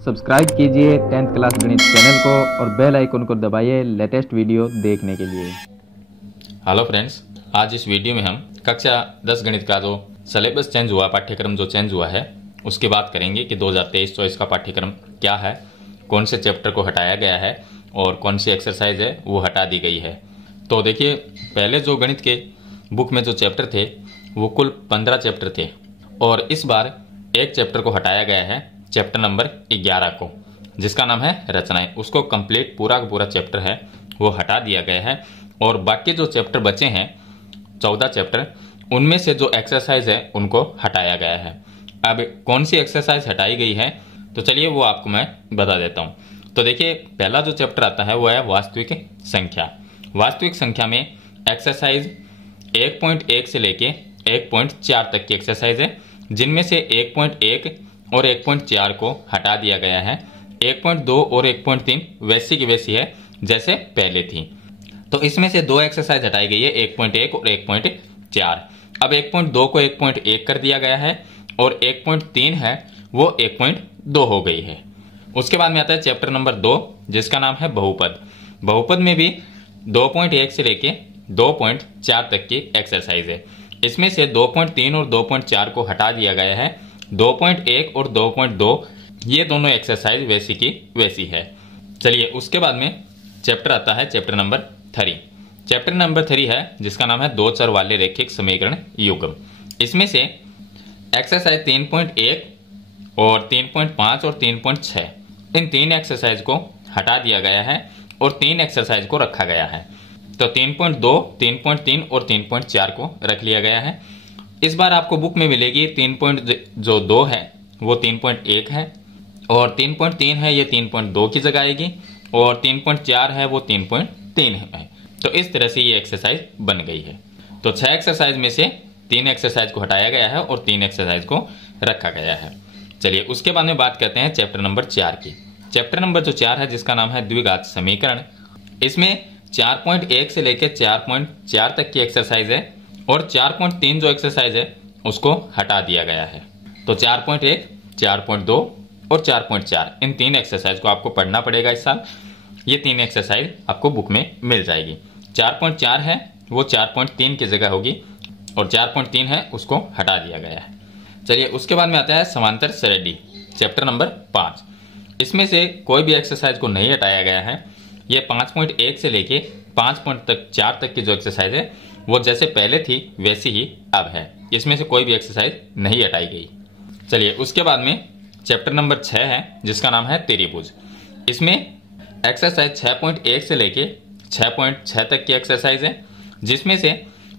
Subscribe कीजिए 10th class गणित channel को और बेल आइकन को दबाइए लेटेस्ट वीडियो देखने के लिए। हेलो फ्रेंड्स, आज इस वीडियो में हम कक्षा 10 गणित का जो सिलेबस चेंज हुआ, पाठ्यक्रम जो चेंज हुआ है उसकी बात करेंगे कि 2023-24 का पाठ्यक्रम क्या है, कौन से चैप्टर को हटाया गया है और कौन सी एक्सरसाइज है वो हटा दी गई है। तो देखिए, पहले जो गणित के बुक में जो चैप्टर थे वो कुल 15 चैप्टर थे और इस बार एक चैप्टर को हटाया गया है, चैप्टर नंबर 11 को, जिसका नाम है रचनाएं। उसको कंप्लीट पूरा का पूरा चैप्टर है वो हटा दिया गया है और बाकी जो चैप्टर बचे हैं 14 चैप्टर, उनमें से जो एक्सरसाइज है उनको हटाया गया है। अब कौन सी एक्सरसाइज हटाई गई है तो चलिए वो आपको मैं बता देता हूं। तो देखिए, पहला जो चैप्टर आता है वो है वास्तविक संख्या। वास्तविक संख्या में एक्सरसाइज 1.1 से लेके 1.4 तक की एक्सरसाइज है, जिनमें से 1.1 और 1.4 को हटा दिया गया है। 1.2 और 1.3 वैसी की वैसी है जैसे पहले थी। तो इसमें से दो एक्सरसाइज हटाई गई है, 1.1 और 1.4। अब 1.2 को 1.1 कर दिया गया है और 1.3 है वो 1.2 हो गई है। उसके बाद में आता है चैप्टर नंबर 2, जिसका नाम है बहुपद। बहुपद में भी 2.1 से लेके 2.4 तक की एक्सरसाइज है। इसमें से 2.3 और 2.4 को हटा दिया गया है। 2.1 और 2.2 ये दोनों एक्सरसाइज वैसी की वैसी है। चलिए, उसके बाद में चैप्टर आता है चैप्टर नंबर 3। चैप्टर नंबर 3 है जिसका नाम है दो चर वाले रैखिक समीकरण युग्म। इसमें से एक्सरसाइज 3.1 और 3.5 और 3.6 इन तीन एक्सरसाइज को हटा दिया गया है और तीन एक्सरसाइज को रखा गया है। तो 3.2, 3.3 और 3.4 को रख लिया गया है। इस बार आपको बुक में मिलेगी 3.2 है वो 3.1 है और 3.3 है ये 3.2 की जगह आएगी और 3.4 है वो 3.3 है। तो इस तरह से ये एक्सरसाइज बन गई है। तो 6 एक्सरसाइज में से 3 एक्सरसाइज को हटाया गया है और 3 एक्सरसाइज को रखा गया है। चलिए, उसके बाद में बात करते हैं चैप्टर नंबर 4 की। चैप्टर नंबर जो 4 है जिसका नाम है द्विघात समीकरण। इसमें 4.1 से लेकर 4.4 तक की एक्सरसाइज है और 4.3 जो एक्सरसाइज है उसको हटा दिया गया है। तो 4.1, 4.2 और 4.4 इन तीन एक्सरसाइज को आपको पढ़ना पड़ेगा इस साल। ये तीन एक्सरसाइज आपको बुक में मिल जाएगी। 4.4 है वो 4.3 की जगह होगी और 4.3 है उसको हटा दिया गया है। चलिए, उसके बाद में आता है समांतर श्रेणी, चैप्टर नंबर 5। इसमें से कोई भी एक्सरसाइज को नहीं हटाया गया है। ये 5.1 से लेके 5.4 तक की जो एक्सरसाइज है वो जैसे पहले थी वैसी ही अब है। इसमें से कोई भी एक्सरसाइज नहीं हटाई गई। चलिए, उसके बाद में चैप्टर नंबर 6 है जिसका नाम है त्रिभुज। इसमें एक्सरसाइज 6.1 से लेके 6.6 तक की एक्सरसाइज है, जिसमें से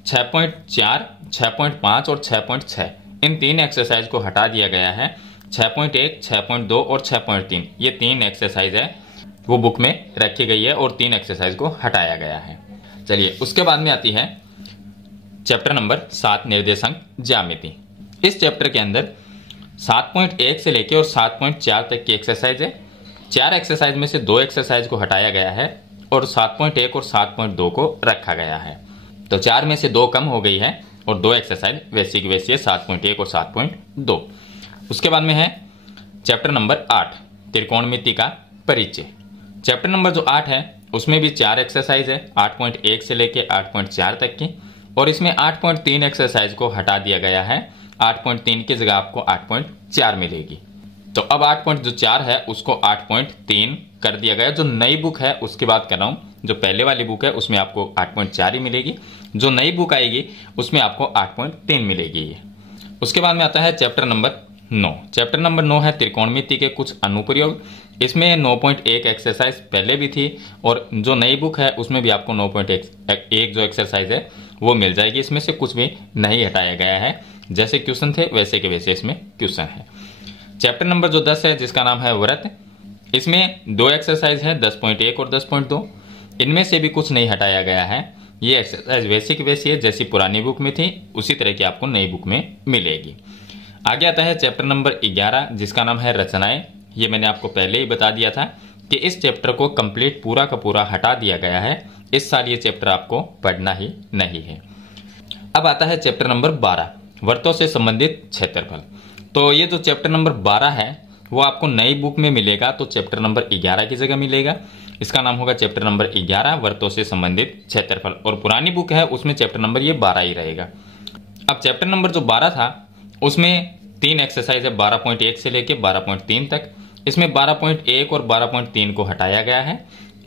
6.4, 6.5 और 6.6 इन तीन एक्सरसाइज को हटा दिया गया है। 6.1, 6.2 और 6.3 ये तीन एक्सरसाइज है वो बुक में रखी गई है और तीन एक्सरसाइज को हटाया गया है। चलिए, उसके बाद में आती है चैप्टर नंबर 7 निर्देशांक ज्यामिति। इस चैप्टर के अंदर 7.1 से लेके और 7.4 तक की एक्सरसाइज है। 4 एक्सरसाइज में से 2 एक्सरसाइज को हटाया गया है और 7.1 और 7.2 को रखा गया है। तो 4 में से 2 कम हो गई है और 2 एक्सरसाइज वैसी की वैसी है, 7.1 और 7.2। उसके बाद में है चैप्टर नंबर 8 त्रिकोणमिति का परिचय। चैप्टर नंबर जो 8 है उसमें भी 4 एक्सरसाइज है, 8.1 से लेके 8.4 तक की, और इसमें 8.3 एक्सरसाइज को हटा दिया गया है। 8.3 की जगह आपको 8.4 मिलेगी। तो अब 8.4 है उसको 8.3 कर दिया गया। जो नई बुक है उसकी बात कर रहा हूं, जो पहले वाली बुक है उसमें आपको 8.4 ही मिलेगी, जो नई बुक आएगी उसमें आपको 8.3 मिलेगी। उसके बाद में आता है चैप्टर नंबर 9। चैप्टर नंबर 9 है त्रिकोणमिति के कुछ अनुप्रयोग। इसमें 9.1 एक्सरसाइज पहले भी थी और जो नई बुक है उसमें भी आपको 9.1 जो एक्सरसाइज है वो मिल जाएगी। इसमें से कुछ भी नहीं हटाया गया है, जैसे क्वेश्चन थे वैसे के वैसे इसमें क्वेश्चन है। चैप्टर नंबर जो 10 है जिसका नाम है व्रत। इसमें 2 एक्सरसाइज है, 10.1 और 10.2। इनमें से भी कुछ नहीं हटाया गया है। ये एक्सरसाइज वैसी की वैसी है जैसी पुरानी बुक में थी, उसी तरह की आपको नई बुक में मिलेगी। आगे आता है चैप्टर नंबर 11 जिसका नाम है रचनाएं। ये मैंने आपको पहले ही बता दिया था कि इस चैप्टर को कंप्लीट पूरा का पूरा हटा दिया गया है। इस साल ये चैप्टर आपको पढ़ना ही नहीं है। अब आता है चैप्टर नंबर 12 वृत्तों से संबंधित क्षेत्रफल। तो ये जो चैप्टर नंबर 12 है वो आपको नई बुक में मिलेगा तो चैप्टर नंबर 11 की जगह मिलेगा। इसका नाम होगा चैप्टर नंबर 11 वर्तों से संबंधित क्षेत्रफल। और पुरानी बुक है उसमें चैप्टर नंबर ये 12 ही रहेगा। अब चैप्टर नंबर जो 12 था उसमें 3 एक्सरसाइज है 12.1 से लेके 12.3 तक। इसमें 12.1 और 12.3 को हटाया गया है,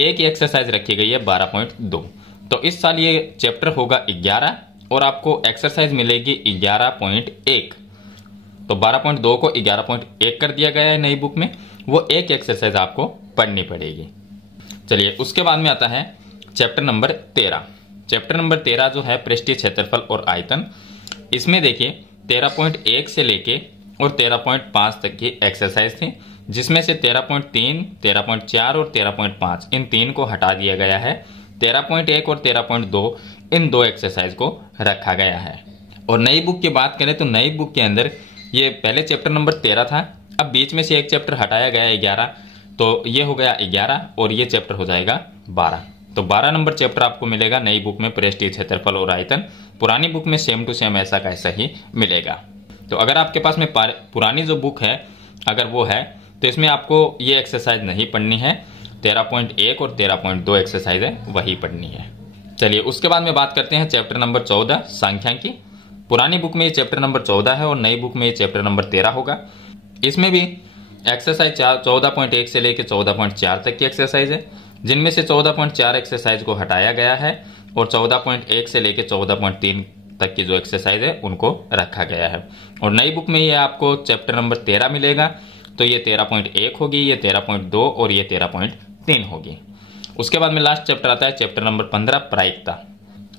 एक ही एक्सरसाइज रखी गई है 12.2। तो इस साल ये चैप्टर होगा 11 और आपको एक्सरसाइज मिलेगी 11.1। तो 12.2 को 11.1 कर दिया गया है नई बुक में, वो एक एक्सरसाइज आपको पढ़नी पड़ेगी। चलिए उसके बाद में आता है चैप्टर नंबर 13। चैप्टर नंबर 13 जो है पृष्ठीय क्षेत्रफल और आयतन। इसमें देखिए 13.1 से लेके और 13.5 तक की एक्सरसाइज थी, जिसमें से 13.3, 13.4 और 13.5 इन 3 को हटा दिया गया है। 13.1 और 13.2 इन 2 एक्सरसाइज को रखा गया है। और नई बुक की बात करें तो नई बुक के अंदर ये पहले चैप्टर नंबर 13 था, अब बीच में से एक चैप्टर हटाया गया है 11, तो ये हो गया 11 और ये चैप्टर हो जाएगा 12। तो 12 नंबर चैप्टर आपको मिलेगा नई बुक में पृष्ठीय क्षेत्रफल और आयतन। पुरानी बुक में सेम टू सेम ऐसा का ऐसा ही मिलेगा। तो अगर आपके पास में पुरानी जो बुक है अगर वो है तो इसमें आपको ये एक्सरसाइज नहीं पढ़नी है, 13.1 और 13.2 एक्सरसाइज है वही पढ़नी है। चलिए उसके बाद में बात करते हैं चैप्टर नंबर 14 सांख्यिकी। पुरानी बुक में ये चैप्टर नंबर 14 है और नई बुक में ये चैप्टर नंबर 13 होगा। इसमें भी एक्सरसाइज 14.1 से लेकर 14.4 तक की एक्सरसाइज है, जिनमें से 14.4 एक्सरसाइज को हटाया गया है और 14.1 से लेकर 14.3 तक की जो एक्सरसाइज है उनको रखा गया है। और नई बुक में ये आपको चैप्टर नंबर 13 मिलेगा, तो ये 13.1 होगी, ये 13.2 और ये 13.3 होगी। उसके बाद में लास्ट चैप्टर आता है चैप्टर नंबर 15 प्रायिकता।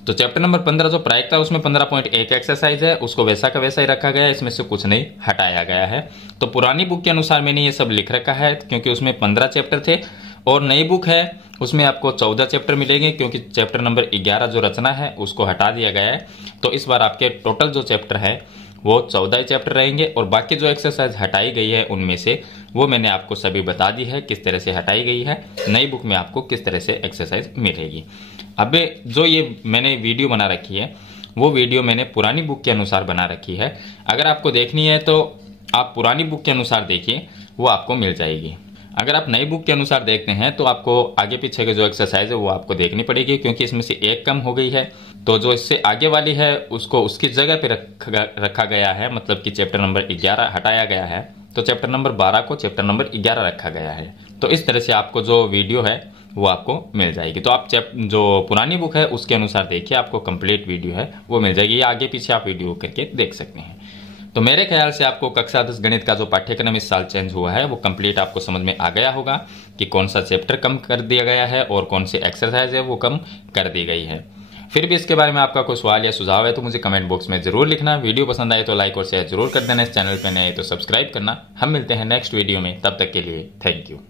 तो चैप्टर नंबर 15 जो प्रायिकता उसमें 15.1 एक्सरसाइज है, उसको वैसा का वैसा ही रखा गया है, इसमें से कुछ नहीं हटाया गया है। तो पुरानी बुक के अनुसार मैंने ये सब लिख रखा है क्योंकि उसमें 15 चैप्टर थे और नई बुक है उसमें आपको 14 चैप्टर मिलेंगे क्योंकि चैप्टर नंबर 11 जो रचना है उसको हटा दिया गया है। तो इस बार आपके टोटल जो चैप्टर है वो 14 चैप्टर रहेंगे और बाकी जो एक्सरसाइज हटाई गई है उनमें से वो मैंने आपको सभी बता दी है किस तरह से हटाई गई है। नई बुक में आपको किस तरह से एक्सरसाइज मिलेगी। अब जो ये मैंने वीडियो बना रखी है वो वीडियो मैंने पुरानी बुक के अनुसार बना रखी है। अगर आपको देखनी है तो आप पुरानी बुक के अनुसार देखिए, वो आपको मिल जाएगी। अगर आप नई बुक के अनुसार देखते हैं तो आपको आगे पीछे के जो एक्सरसाइज है वो आपको देखनी पड़ेगी क्योंकि इसमें से एक कम हो गई है। तो जो इससे आगे वाली है उसको उसकी जगह पे रखा गया है, मतलब कि चैप्टर नंबर 11 हटाया गया है तो चैप्टर नंबर 12 को चैप्टर नंबर 11 रखा गया है। तो इस तरह से आपको जो वीडियो है वो आपको मिल जाएगी। तो आप जो पुरानी बुक है उसके अनुसार देखिए, आपको कंप्लीट वीडियो है वो मिल जाएगी। आगे पीछे आप वीडियो करके देख सकते हैं। तो मेरे ख्याल से आपको कक्षा 10 गणित का जो पाठ्यक्रम इस साल चेंज हुआ है वो कंप्लीट आपको समझ में आ गया होगा कि कौन सा चैप्टर कम कर दिया गया है और कौन सी एक्सरसाइज है वो कम कर दी गई है। फिर भी इसके बारे में आपका कोई सवाल या सुझाव है तो मुझे कमेंट बॉक्स में जरूर लिखना। वीडियो पसंद आए तो लाइक और शेयर जरूर कर देना। इस चैनल पर नए तो सब्सक्राइब करना। हम मिलते हैं नेक्स्ट वीडियो में, तब तक के लिए थैंक यू।